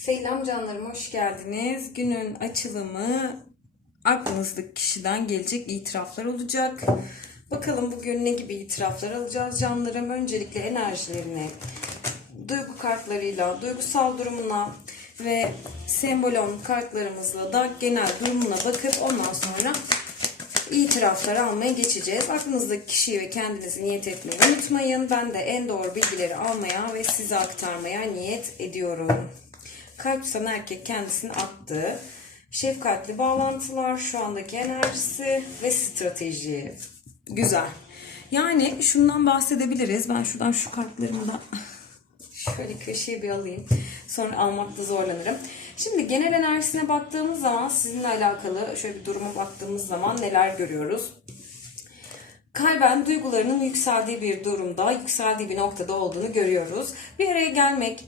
Selam canlarım hoş geldiniz. Günün açılımı aklınızdaki kişiden gelecek itiraflar olacak. Bakalım bugün ne gibi itiraflar alacağız canlarım. Öncelikle enerjilerini, duygu kartlarıyla, duygusal durumuna ve sembolon kartlarımızla da genel durumuna bakıp ondan sonra itiraflar almaya geçeceğiz. Aklınızdaki kişiyi ve kendinizi niyet etmeyi unutmayın. Ben de en doğru bilgileri almaya ve size aktarmaya niyet ediyorum. Kalp tutan erkek kendisini attı. Şefkatli bağlantılar, şu andaki enerjisi ve strateji. Güzel. Yani şundan bahsedebiliriz. Ben şuradan şu kartlarımı da şöyle köşeye bir alayım. Sonra almakta zorlanırım. Şimdi genel enerjisine baktığımız zaman sizinle alakalı şöyle bir duruma baktığımız zaman neler görüyoruz? Kalben duygularının yükseldiği bir durumda, yükseldiği bir noktada olduğunu görüyoruz. Bir araya gelmek,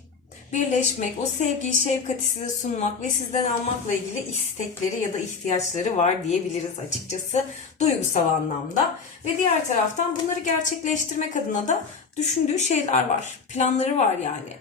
birleşmek, o sevgiyi, şefkati size sunmak ve sizden almakla ilgili istekleri ya da ihtiyaçları var diyebiliriz açıkçası duygusal anlamda. Ve diğer taraftan bunları gerçekleştirmek adına da düşündüğü şeyler var, planları var yani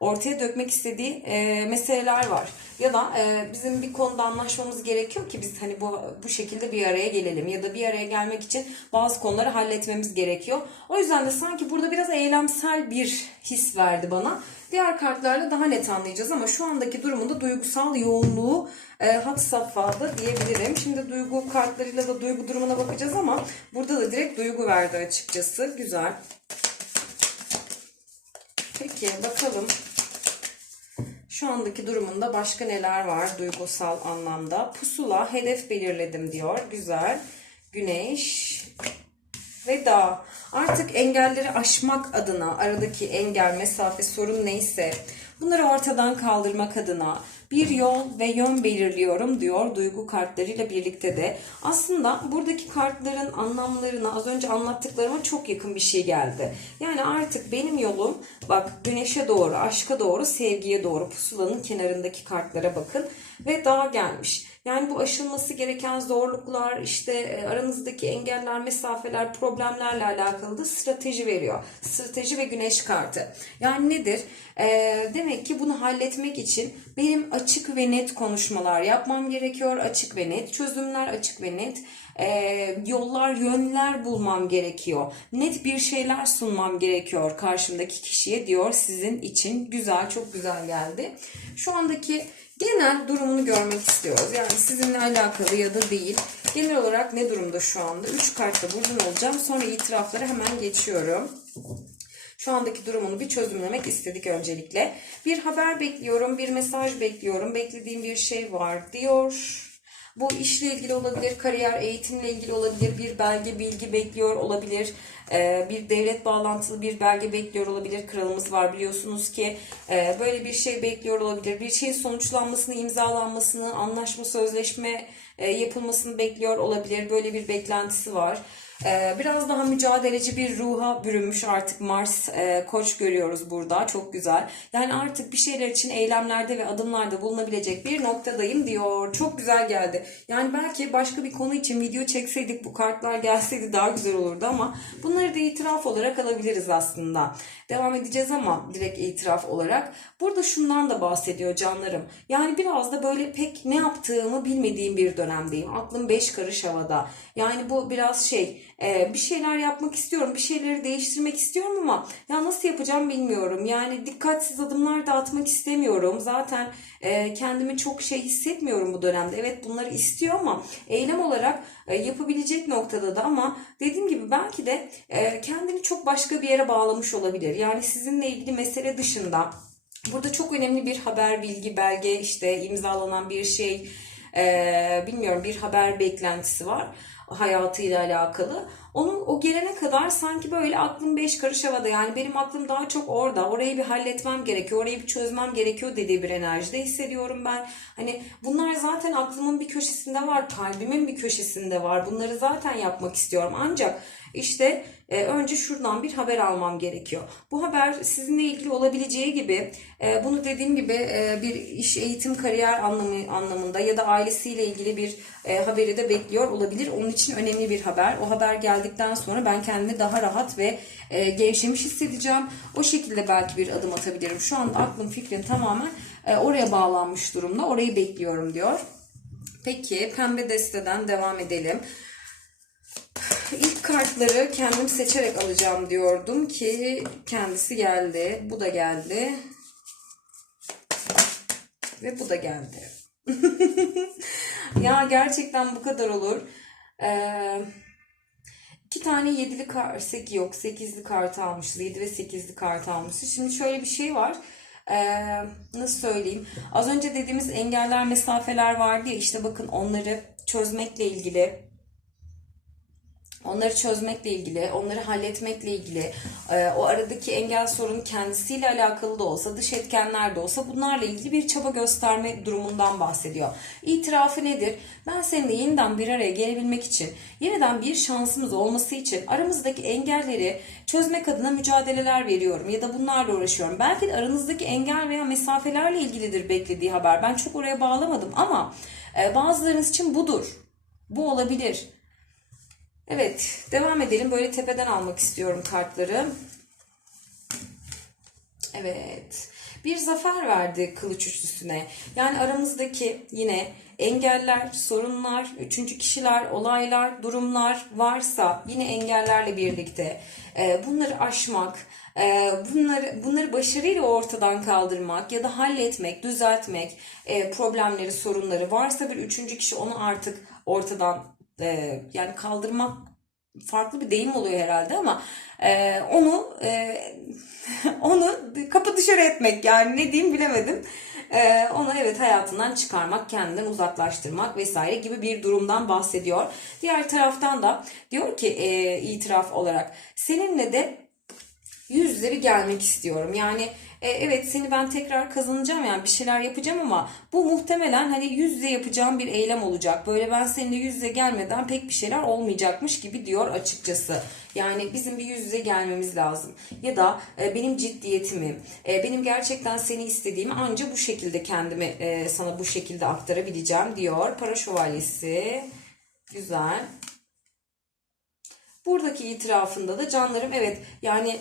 ortaya dökmek istediği e, meseleler var. Ya da e, bizim bir konuda anlaşmamız gerekiyor ki biz hani bu bu şekilde bir araya gelelim ya da bir araya gelmek için bazı konuları halletmemiz gerekiyor. O yüzden de sanki burada biraz eylemsel bir his verdi bana. Diğer kartlarla daha net anlayacağız ama şu andaki durumunda duygusal yoğunluğu e, hat safhada diyebilirim. Şimdi duygu kartlarıyla da duygu durumuna bakacağız ama burada da direkt duygu verdi açıkçası. Güzel. Peki bakalım şu andaki durumunda başka neler var duygusal anlamda? Pusula, hedef belirledim diyor. Güzel. Güneş ve dağ. Artık engelleri aşmak adına, aradaki engel, mesafe, sorun neyse bunları ortadan kaldırmak adına bir yol ve yön belirliyorum diyor duygu kartlarıyla birlikte de. Aslında buradaki kartların anlamlarına az önce anlattıklarıma çok yakın bir şey geldi. Yani artık benim yolum bak güneşe doğru, aşka doğru, sevgiye doğru pusulanın kenarındaki kartlara bakın ve dağ gelmiş. Yani bu aşılması gereken zorluklar, işte e, aranızdaki engeller, mesafeler, problemlerle alakalı da strateji veriyor. Strateji ve güneş kartı. Yani nedir? E, demek ki bunu halletmek için benim açık ve net konuşmalar yapmam gerekiyor. Açık ve net çözümler, açık ve net e, yollar, yönler bulmam gerekiyor. Net bir şeyler sunmam gerekiyor karşımdaki kişiye diyor sizin için. Güzel, çok güzel geldi. Şu andaki genel durumunu görmek istiyoruz. Yani sizinle alakalı ya da değil. Genel olarak ne durumda şu anda? 3 kartla buradan olacağım. Sonra itiraflara hemen geçiyorum. Şu andaki durumunu bir çözümlemek istedik öncelikle. Bir haber bekliyorum, bir mesaj bekliyorum, beklediğim bir şey var diyor. Bu işle ilgili olabilir, kariyer, eğitimle ilgili olabilir, bir belge, bilgi bekliyor olabilir, ee, bir devlet bağlantılı bir belge bekliyor olabilir. Kralımız var biliyorsunuz ki Ee, böyle bir şey bekliyor olabilir. Bir şeyin sonuçlanmasını, imzalanmasını, anlaşma, sözleşme e, yapılmasını bekliyor olabilir. Böyle bir beklentisi var. Ee, Biraz daha mücadeleci bir ruha bürünmüş artık Mars e, koç görüyoruz burada. Çok güzel. Yani artık bir şeyler için eylemlerde ve adımlarda bulunabilecek bir noktadayım diyor. Çok güzel geldi. Yani belki başka bir konu için video çekseydik bu kartlar gelseydi daha güzel olurdu ama bunları da itiraf olarak alabiliriz aslında. Devam edeceğiz ama direkt itiraf olarak. Burada şundan da bahsediyor canlarım. Yani biraz da böyle pek ne yaptığımı bilmediğim bir dönemdeyim. Aklım beş karış havada. Yani bu biraz şey e, bir şeyler yapmak istiyorum. Bir şeyleri değiştirmek istiyorum ama ya nasıl yapacağım bilmiyorum. Yani dikkatsiz adımlar da atmak istemiyorum. Zaten e, kendimi çok şey hissetmiyorum bu dönemde. Evet bunları istiyor ama eylem olarak e, yapabilecek noktada da ama dediğim gibi belki de e, kendini çok başka bir yere bağlamış olabilir. Yani sizinle ilgili mesele dışında Burada çok önemli bir haber, bilgi, belge, işte imzalanan bir şey, bilmiyorum bir haber beklentisi var hayatıyla alakalı. Onun o gelene kadar sanki böyle aklım beş karış havada. Yani benim aklım daha çok orada. Orayı bir halletmem gerekiyor. Orayı bir çözmem gerekiyor dediği bir enerjide hissediyorum ben. Hani bunlar zaten aklımın bir köşesinde var. Kalbimin bir köşesinde var. Bunları zaten yapmak istiyorum. Ancak işte e, önce şuradan bir haber almam gerekiyor. Bu haber sizinle ilgili olabileceği gibi e, bunu dediğim gibi e, bir iş, eğitim, kariyer anlamı anlamında ya da ailesiyle ilgili bir e, haberi de bekliyor olabilir. Onun için önemli bir haber. O haber geldi geldikten sonra ben kendimi daha rahat ve e, gevşemiş hissedeceğim. O şekilde belki bir adım atabilirim. Şu anda aklım fikrim tamamen e, oraya bağlanmış durumda. Orayı bekliyorum diyor. Peki pembe desteden devam edelim. Kartları kendim seçerek alacağım diyordum ki kendisi geldi. Bu da geldi. Ve bu da geldi. ya gerçekten bu kadar olur. Ee, iki tane yedili kart, sek yok sekizli kart almışız. Yedi ve sekizli kart almışız. Şimdi şöyle bir şey var. Ee, nasıl söyleyeyim? Az önce dediğimiz engeller, mesafeler vardı ya işte bakın onları çözmekle ilgili Onları çözmekle ilgili, onları halletmekle ilgili, e, o aradaki engel sorun kendisiyle alakalı da olsa, dış etkenler de olsa bunlarla ilgili bir çaba gösterme durumundan bahsediyor. İtirafı nedir? Ben seninle yeniden bir araya gelebilmek için, yeniden bir şansımız olması için aramızdaki engelleri çözmek adına mücadeleler veriyorum ya da bunlarla uğraşıyorum. Belki de aranızdaki engel veya mesafelerle ilgilidir beklediği haber. Ben çok oraya bağlamadım ama e, bazılarınız için budur. Bu olabilir. Evet, devam edelim. Böyle tepeden almak istiyorum kartları. Evet. Bir zafer verdi kılıç üçlüsüne. Yani aramızdaki yine engeller, sorunlar, üçüncü kişiler, olaylar, durumlar varsa yine engellerle birlikte e, bunları aşmak, e, bunları bunları başarıyla ortadan kaldırmak ya da halletmek, düzeltmek, e, problemleri, sorunları varsa bir üçüncü kişi onu artık ortadan e, yani kaldırmak farklı bir deyim oluyor herhalde ama e, onu e, onu kapı dışarı etmek yani ne diyeyim bilemedim. E, onu evet hayatından çıkarmak, kendinden uzaklaştırmak vesaire gibi bir durumdan bahsediyor. Diğer taraftan da diyor ki e, itiraf olarak seninle de yüz yüze bir gelmek istiyorum. Yani e, evet seni ben tekrar kazanacağım yani bir şeyler yapacağım ama bu muhtemelen hani yüz yüze yapacağım bir eylem olacak. Böyle ben seninle yüz yüze gelmeden pek bir şeyler olmayacakmış gibi diyor açıkçası. Yani bizim bir yüz yüze gelmemiz lazım. Ya da e, benim ciddiyetimi, e, benim gerçekten seni istediğimi ancak bu şekilde kendimi e, sana bu şekilde aktarabileceğim diyor. Para şövalyesi. Güzel. Buradaki itirafında da canlarım evet yani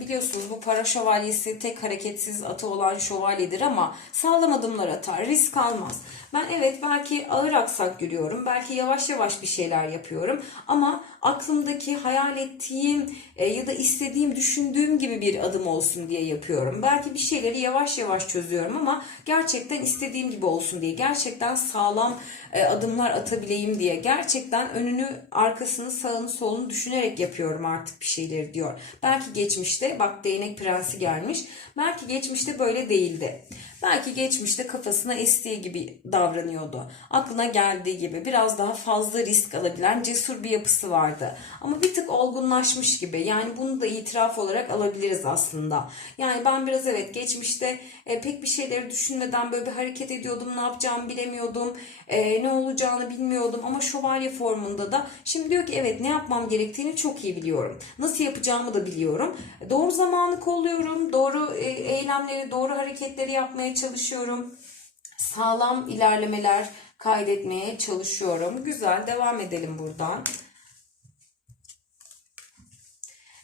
biliyorsunuz bu para şövalyesi tek hareketsiz atı olan şövalyedir ama sağlam adımlar atar, risk almaz. Ben evet belki ağır aksak yürüyorum, belki yavaş yavaş bir şeyler yapıyorum ama aklımdaki hayal ettiğim e, ya da istediğim, düşündüğüm gibi bir adım olsun diye yapıyorum. Belki bir şeyleri yavaş yavaş çözüyorum ama gerçekten istediğim gibi olsun diye, gerçekten sağlam e, adımlar atabileyim diye, gerçekten önünü, arkasını, sağını, solunu düşünerek yapıyorum artık bir şeyleri diyor. Belki geçmişte, bak değnek prensi gelmiş, belki geçmişte böyle değildi. Belki geçmişte kafasına estiği gibi davranıyordu. Aklına geldiği gibi biraz daha fazla risk alabilen cesur bir yapısı vardı. Ama bir tık olgunlaşmış gibi. Yani bunu da itiraf olarak alabiliriz aslında. Yani ben biraz evet geçmişte e, pek bir şeyleri düşünmeden böyle bir hareket ediyordum. Ne yapacağımı bilemiyordum. E, ne olacağını bilmiyordum. Ama şövalye formunda da şimdi diyor ki evet ne yapmam gerektiğini çok iyi biliyorum. Nasıl yapacağımı da biliyorum. Doğru zamanı kolluyorum. Doğru e, eylemleri, doğru hareketleri yapmaya çalışıyorum. Sağlam ilerlemeler kaydetmeye çalışıyorum. Güzel devam edelim buradan.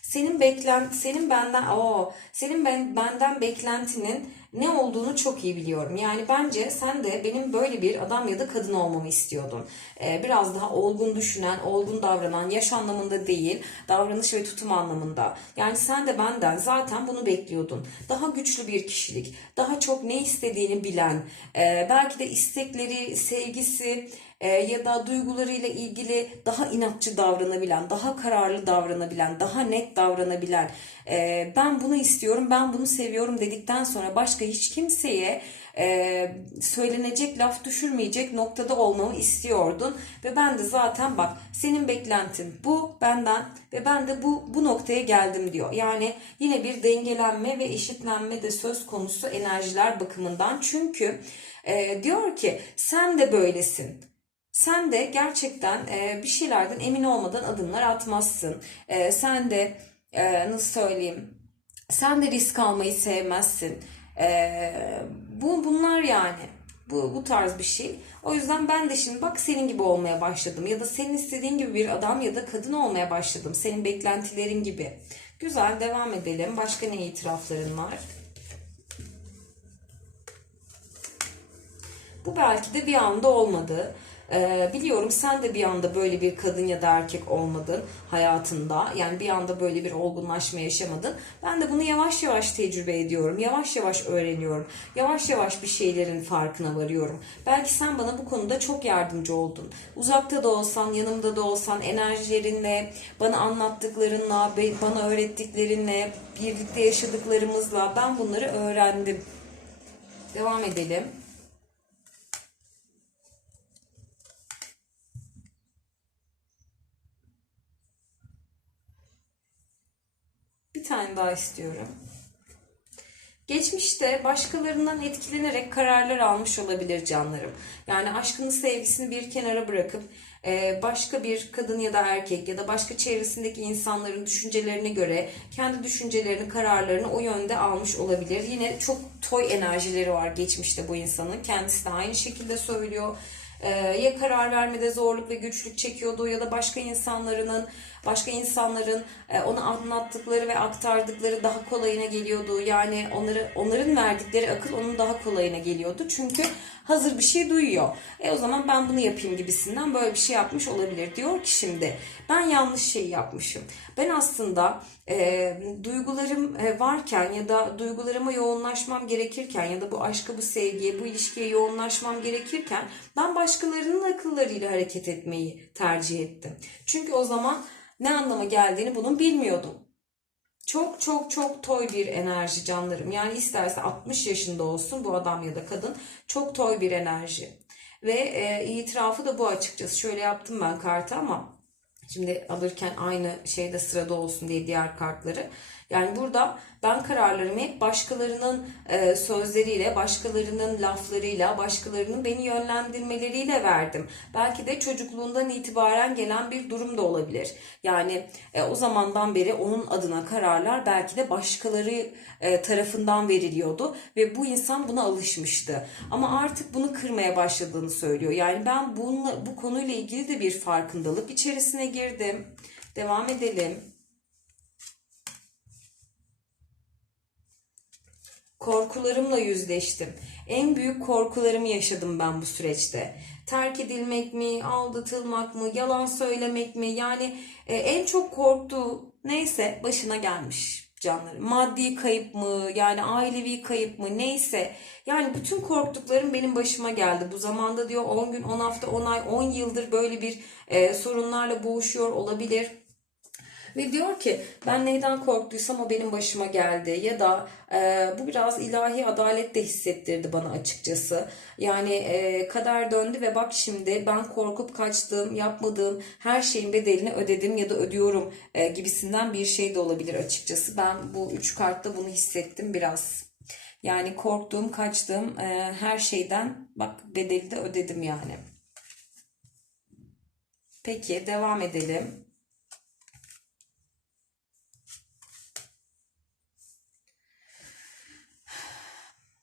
Senin beklen senin benden o senin ben benden beklentinin ne olduğunu çok iyi biliyorum. Yani bence sen de benim böyle bir adam ya da kadın olmamı istiyordun. Ee, biraz daha olgun düşünen, olgun davranan, yaş anlamında değil, davranış ve tutum anlamında. Yani sen de benden zaten bunu bekliyordun. Daha güçlü bir kişilik, daha çok ne istediğini bilen, e, belki de istekleri, sevgisi, e, ya da duygularıyla ilgili daha inatçı davranabilen, daha kararlı davranabilen, daha net davranabilen, e, ben bunu istiyorum, ben bunu seviyorum dedikten sonra başka hiç kimseye e, söylenecek laf düşürmeyecek noktada olmamı istiyordun ve ben de zaten bak senin beklentin bu benden ve ben de bu bu noktaya geldim diyor. Yani yine bir dengelenme ve eşitlenme de söz konusu enerjiler bakımından çünkü e, diyor ki sen de böylesin. Sen de gerçekten e, bir şeylerden emin olmadan adımlar atmazsın. E, sen de e, nasıl söyleyeyim? Sen de risk almayı sevmezsin. E, bu bunlar yani. Bu, bu tarz bir şey. O yüzden ben de şimdi bak senin gibi olmaya başladım. Ya da senin istediğin gibi bir adam ya da kadın olmaya başladım. Senin beklentilerin gibi. Güzel devam edelim. Başka ne itirafların var? Bu belki de bir anda olmadı. Ee, biliyorum sen de bir anda böyle bir kadın ya da erkek olmadın hayatında. Yani bir anda böyle bir olgunlaşma yaşamadın. Ben de bunu yavaş yavaş tecrübe ediyorum. Yavaş yavaş öğreniyorum. Yavaş yavaş bir şeylerin farkına varıyorum. Belki sen bana bu konuda çok yardımcı oldun. Uzakta da olsan, yanımda da olsan enerjilerinle, bana anlattıklarınla, bana öğrettiklerinle, birlikte yaşadıklarımızla ben bunları öğrendim. Devam edelim. Bir tane daha istiyorum. Geçmişte başkalarından etkilenerek kararlar almış olabilir canlarım. Yani aşkını, sevgisini bir kenara bırakıp e, başka bir kadın ya da erkek ya da başka çevresindeki insanların düşüncelerine göre kendi düşüncelerini, kararlarını o yönde almış olabilir. Yine çok toy enerjileri var geçmişte bu insanın. Kendisi de aynı şekilde söylüyor. E, ya karar vermede zorluk ve güçlük çekiyordu ya da başka insanların başka insanların e, ona anlattıkları ve aktardıkları daha kolayına geliyordu. Yani onları onların verdikleri akıl onun daha kolayına geliyordu. Çünkü hazır bir şey duyuyor. E o zaman ben bunu yapayım gibisinden böyle bir şey yapmış olabilir. Diyor ki şimdi ben yanlış şey yapmışım. Ben aslında e, duygularım e, varken ya da duygularıma yoğunlaşmam gerekirken ya da bu aşka, bu sevgiye, bu ilişkiye yoğunlaşmam gerekirken ben başkalarının akıllarıyla hareket etmeyi tercih ettim. Çünkü o zaman ne anlama geldiğini bunun bilmiyordum. Çok çok çok toy bir enerji canlarım. Yani isterse 60 yaşında olsun bu adam ya da kadın çok toy bir enerji. Ve e, itirafı da bu açıkçası. Şöyle yaptım ben kartı ama şimdi alırken aynı şeyde sırada olsun diye diğer kartları. Yani burada ben kararlarımı hep başkalarının e, sözleriyle, başkalarının laflarıyla, başkalarının beni yönlendirmeleriyle verdim. Belki de çocukluğundan itibaren gelen bir durum da olabilir. Yani e, o zamandan beri onun adına kararlar belki de başkaları e, tarafından veriliyordu ve bu insan buna alışmıştı. Ama artık bunu kırmaya başladığını söylüyor. Yani ben bununla, bu konuyla ilgili de bir farkındalık içerisine girdim. Devam edelim. Korkularımla yüzleştim. En büyük korkularımı yaşadım ben bu süreçte. Terk edilmek mi, aldatılmak mı, yalan söylemek mi? Yani e, en çok korktuğu neyse başına gelmiş canlarım. Maddi kayıp mı, yani ailevi kayıp mı neyse. Yani bütün korktuklarım benim başıma geldi. Bu zamanda diyor 10 gün, 10 hafta, 10 ay, 10 yıldır böyle bir e, sorunlarla boğuşuyor olabilir. Ve diyor ki ben neyden korktuysam o benim başıma geldi ya da e, bu biraz ilahi adalet de hissettirdi bana açıkçası. Yani e, kader döndü ve bak şimdi ben korkup kaçtığım, yapmadığım her şeyin bedelini ödedim ya da ödüyorum e, gibisinden bir şey de olabilir açıkçası. Ben bu üç kartta bunu hissettim biraz. Yani korktuğum, kaçtığım e, her şeyden bak bedeli de ödedim yani. Peki devam edelim.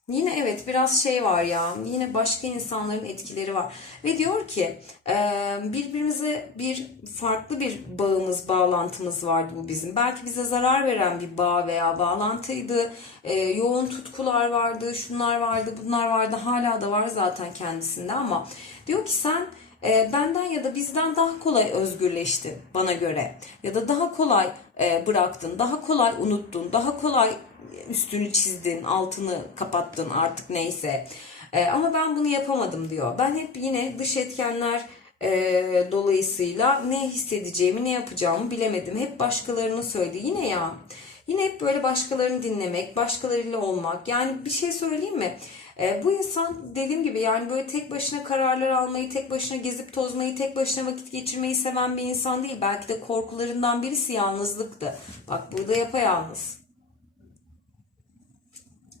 Yine evet biraz şey var ya yine başka insanların etkileri var. Ve diyor ki birbirimize bir farklı bir bağımız bağlantımız vardı bu bizim. Belki bize zarar veren bir bağ veya bağlantıydı. Yoğun tutkular vardı şunlar vardı bunlar vardı. Hala da var zaten kendisinde ama diyor ki sen benden ya da bizden daha kolay özgürleştin bana göre. Ya da daha kolay bıraktın daha kolay unuttun daha kolay üstünü çizdin, altını kapattın artık neyse. E, ama ben bunu yapamadım diyor. Ben hep yine dış etkenler e, dolayısıyla ne hissedeceğimi, ne yapacağımı bilemedim. Hep başkalarının söyledi. Yine ya. Yine hep böyle başkalarını dinlemek, başkalarıyla olmak. Yani bir şey söyleyeyim mi? E, bu insan dediğim gibi yani böyle tek başına kararlar almayı, tek başına gezip tozmayı, tek başına vakit geçirmeyi seven bir insan değil. Belki de korkularından birisi yalnızlıktı. Bak burada yapayalnız.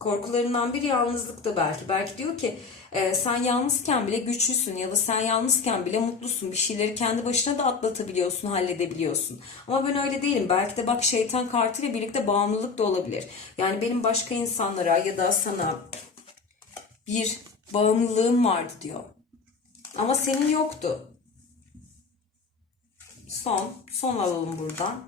Korkularından biri yalnızlık da belki. Belki diyor ki e, sen yalnızken bile güçlüsün ya da sen yalnızken bile mutlusun. Bir şeyleri kendi başına da atlatabiliyorsun, halledebiliyorsun. Ama ben öyle değilim. Belki de bak şeytan kartıyla birlikte bağımlılık da olabilir. Yani benim başka insanlara ya da sana bir bağımlılığım vardı diyor. Ama senin yoktu. Son, son alalım buradan.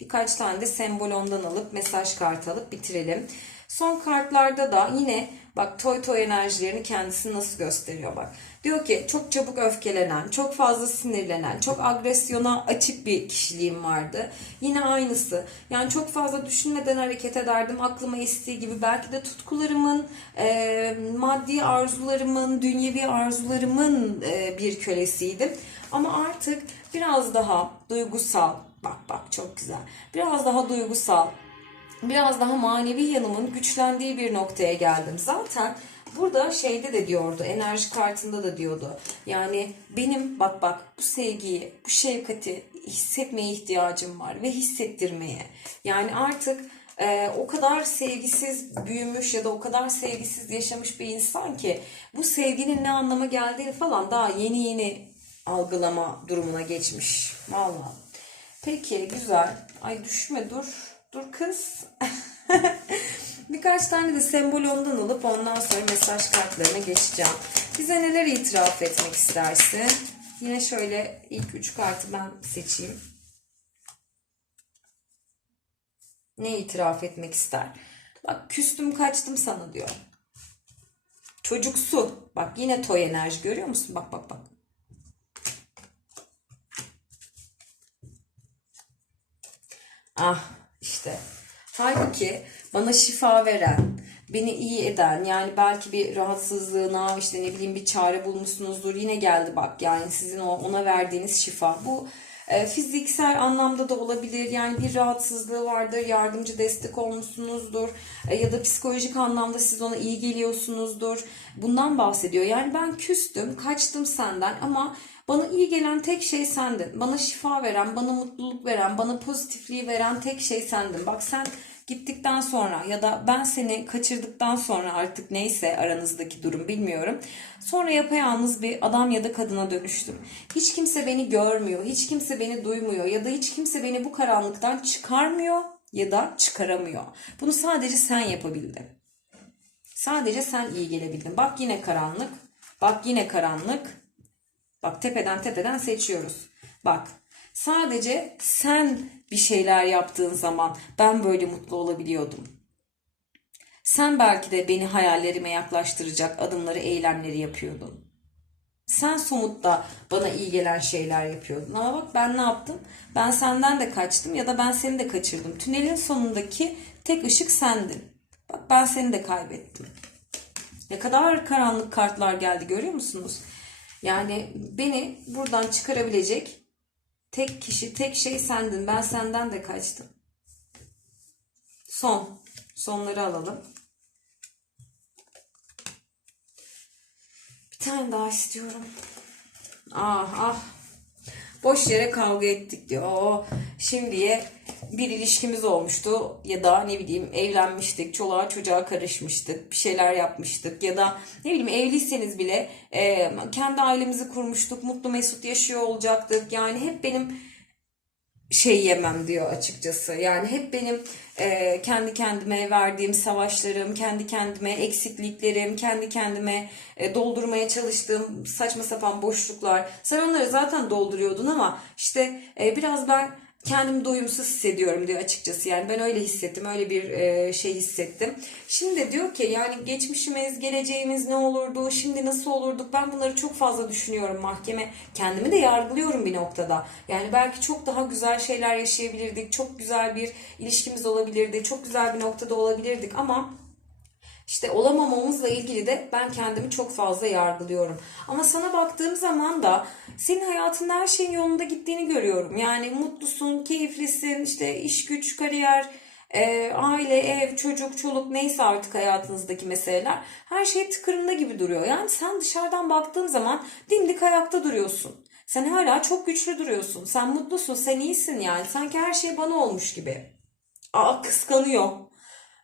Birkaç tane de sembol ondan alıp mesaj kartı alıp bitirelim. Son kartlarda da yine bak toy toy enerjilerini kendisi nasıl gösteriyor bak. Diyor ki çok çabuk öfkelenen, çok fazla sinirlenen, çok agresyona açık bir kişiliğim vardı. Yine aynısı. Yani çok fazla düşünmeden hareket ederdim. Aklıma estiği gibi belki de tutkularımın, e, maddi arzularımın, dünyevi arzularımın e, bir kölesiydim. Ama artık biraz daha duygusal, bak bak çok güzel. Biraz daha duygusal, biraz daha manevi yanımın güçlendiği bir noktaya geldim. Zaten burada şeyde de diyordu, enerji kartında da diyordu. Yani benim bak bak bu sevgiyi, bu şefkati hissetmeye ihtiyacım var ve hissettirmeye. Yani artık e, o kadar sevgisiz büyümüş ya da o kadar sevgisiz yaşamış bir insan ki bu sevginin ne anlama geldiğini falan daha yeni yeni algılama durumuna geçmiş. Vallahi. Peki güzel. Ay düşme dur. Dur kız. Birkaç tane de sembol ondan alıp ondan sonra mesaj kartlarına geçeceğim. Bize neler itiraf etmek istersin? Yine şöyle ilk üç kartı ben seçeyim. Ne itiraf etmek ister? Bak küstüm kaçtım sana diyor. Çocuksu. Bak yine toy enerji görüyor musun? Bak bak bak. Ah işte. Halbuki bana şifa veren, beni iyi eden yani belki bir rahatsızlığına işte ne bileyim bir çare bulmuşsunuzdur. Yine geldi bak yani sizin o ona verdiğiniz şifa. Bu e, fiziksel anlamda da olabilir. Yani bir rahatsızlığı vardır, yardımcı destek olmuşsunuzdur E, ya da psikolojik anlamda siz ona iyi geliyorsunuzdur. Bundan bahsediyor. Yani ben küstüm, kaçtım senden ama bana iyi gelen tek şey sendin. Bana şifa veren, bana mutluluk veren, bana pozitifliği veren tek şey sendin. Bak sen gittikten sonra ya da ben seni kaçırdıktan sonra artık neyse aranızdaki durum bilmiyorum. Sonra yapayalnız bir adam ya da kadına dönüştüm. Hiç kimse beni görmüyor, hiç kimse beni duymuyor ya da hiç kimse beni bu karanlıktan çıkarmıyor ya da çıkaramıyor. Bunu sadece sen yapabildin. Sadece sen iyi gelebildin. Bak yine karanlık. Bak yine karanlık. Bak tepeden tepeden seçiyoruz. Bak sadece sen bir şeyler yaptığın zaman ben böyle mutlu olabiliyordum. Sen belki de beni hayallerime yaklaştıracak adımları, eylemleri yapıyordun. Sen somutta bana iyi gelen şeyler yapıyordun. Ama bak ben ne yaptım? Ben senden de kaçtım ya da ben seni de kaçırdım. Tünelin sonundaki tek ışık sendin. Bak ben seni de kaybettim. Ne kadar karanlık kartlar geldi görüyor musunuz? Yani beni buradan çıkarabilecek tek kişi, tek şey sendin. Ben senden de kaçtım. Son. Sonları alalım. Bir tane daha istiyorum. Ah ah. Boş yere kavga ettik diyor. Oo, şimdiye bir ilişkimiz olmuştu ya da ne bileyim evlenmiştik, çoluğa çocuğa karışmıştık, bir şeyler yapmıştık ya da ne bileyim evliyseniz bile e, kendi ailemizi kurmuştuk, mutlu mesut yaşıyor olacaktık. Yani hep benim şey yemem diyor açıkçası. Yani hep benim e, kendi kendime verdiğim savaşlarım, kendi kendime eksikliklerim, kendi kendime e, doldurmaya çalıştığım saçma sapan boşluklar. Sen onları zaten dolduruyordun ama işte e, biraz ben kendimi doyumsuz hissediyorum diyor açıkçası. Yani ben öyle hissettim, öyle bir e, şey hissettim. Şimdi diyor ki yani geçmişimiz, geleceğimiz ne olurdu, şimdi nasıl olurduk ben bunları çok fazla düşünüyorum mahkeme. Kendimi de yargılıyorum bir noktada. Yani belki çok daha güzel şeyler yaşayabilirdik, çok güzel bir ilişkimiz olabilirdi, çok güzel bir noktada olabilirdik ama işte olamamamızla ilgili de ben kendimi çok fazla yargılıyorum. Ama sana baktığım zaman da senin hayatında her şeyin yolunda gittiğini görüyorum. Yani mutlusun, keyiflisin, işte iş güç, kariyer, e, aile, ev, çocuk, çoluk neyse artık hayatınızdaki meseleler her şey tıkırında gibi duruyor. Yani sen dışarıdan baktığın zaman dimdik ayakta duruyorsun. Sen hala çok güçlü duruyorsun. Sen mutlusun, sen iyisin yani. Sanki her şey bana olmuş gibi. Aa kıskanıyor.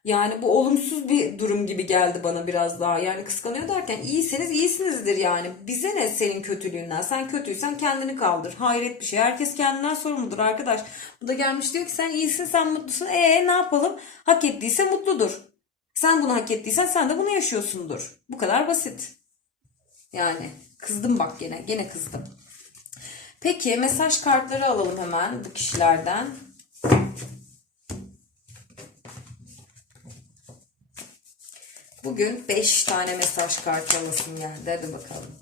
Yani bu olumsuz bir durum gibi geldi bana biraz daha. Yani kıskanıyor derken iyiseniz iyisinizdir yani. Bize ne senin kötülüğünden? Sen kötüysen kendini kaldır. Hayret bir şey. Herkes kendinden sorumludur arkadaş. Bu da gelmiş diyor ki sen iyisin sen mutlusun. E ne yapalım? Hak ettiyse mutludur. Sen bunu hak ettiysen sen de bunu yaşıyorsundur. Bu kadar basit. Yani kızdım bak gene. Gene kızdım. Peki mesaj kartları alalım hemen bu kişilerden. Bugün 5 tane mesaj kartı alasım geldi. Hadi bakalım.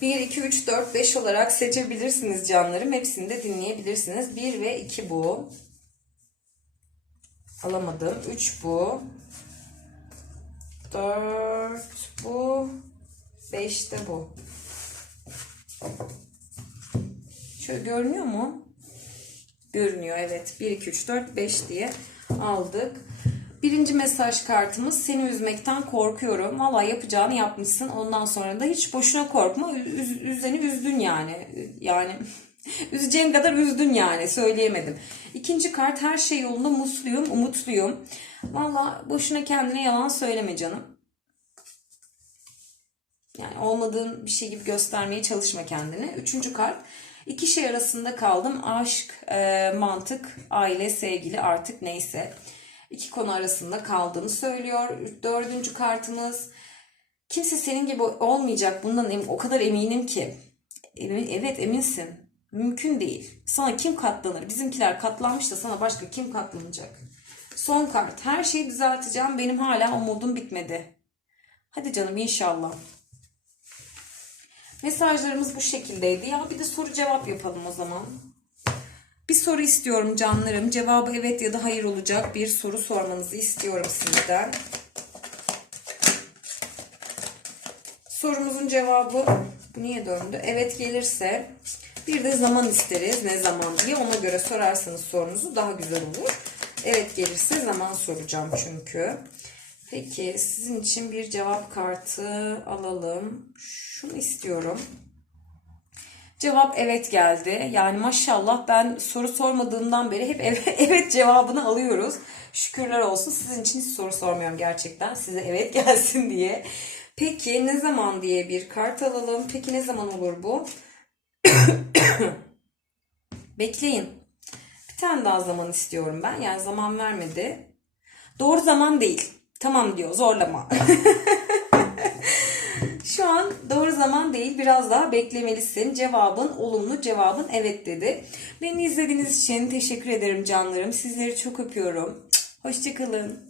1, 2, 3, 4, 5 olarak seçebilirsiniz canlarım. Hepsini de dinleyebilirsiniz. 1 ve 2 bu. Alamadım. 3 bu. 4 bu. 5 de bu. Şöyle görünüyor mu? Görünüyor evet. 1, 2, 3, 4, 5 diye aldık. Birinci mesaj kartımız seni üzmekten korkuyorum. Valla yapacağını yapmışsın. Ondan sonra da hiç boşuna korkma. Üz, üzeni üzdün yani. Yani üzeceğin kadar üzdün yani. Söyleyemedim. İkinci kart her şey yolunda mutluyum, umutluyum. Valla boşuna kendine yalan söyleme canım. Yani olmadığın bir şey gibi göstermeye çalışma kendini. Üçüncü kart. İki şey arasında kaldım. Aşk, e, mantık, aile, sevgili artık neyse. İki konu arasında kaldığını söylüyor. Dördüncü kartımız. Kimse senin gibi olmayacak. Bundan em- o kadar eminim ki. Emin- Evet eminsin. Mümkün değil. Sana kim katlanır? Bizimkiler katlanmış da sana başka kim katlanacak? Son kart. Her şeyi düzelteceğim. Benim hala umudum bitmedi. Hadi canım inşallah. Mesajlarımız bu şekildeydi. Ya bir de soru cevap yapalım o zaman. Bir soru istiyorum canlarım. Cevabı evet ya da hayır olacak bir soru sormanızı istiyorum sizden. Sorumuzun cevabı bu niye döndü? Evet gelirse bir de zaman isteriz. Ne zaman diye ona göre sorarsanız sorunuzu daha güzel olur. Evet gelirse zaman soracağım çünkü. Peki sizin için bir cevap kartı alalım. Şunu istiyorum. Cevap evet geldi. Yani maşallah ben soru sormadığımdan beri hep evet, evet cevabını alıyoruz. Şükürler olsun. Sizin için hiç soru sormuyorum gerçekten. Size evet gelsin diye. Peki ne zaman diye bir kart alalım. Peki ne zaman olur bu? Bekleyin. Bir tane daha zaman istiyorum ben. Yani zaman vermedi. Doğru zaman değil. Tamam diyor zorlama. Şu an doğru zaman değil biraz daha beklemelisin. Cevabın olumlu cevabın evet dedi. Beni izlediğiniz için teşekkür ederim canlarım. Sizleri çok öpüyorum. Hoşçakalın.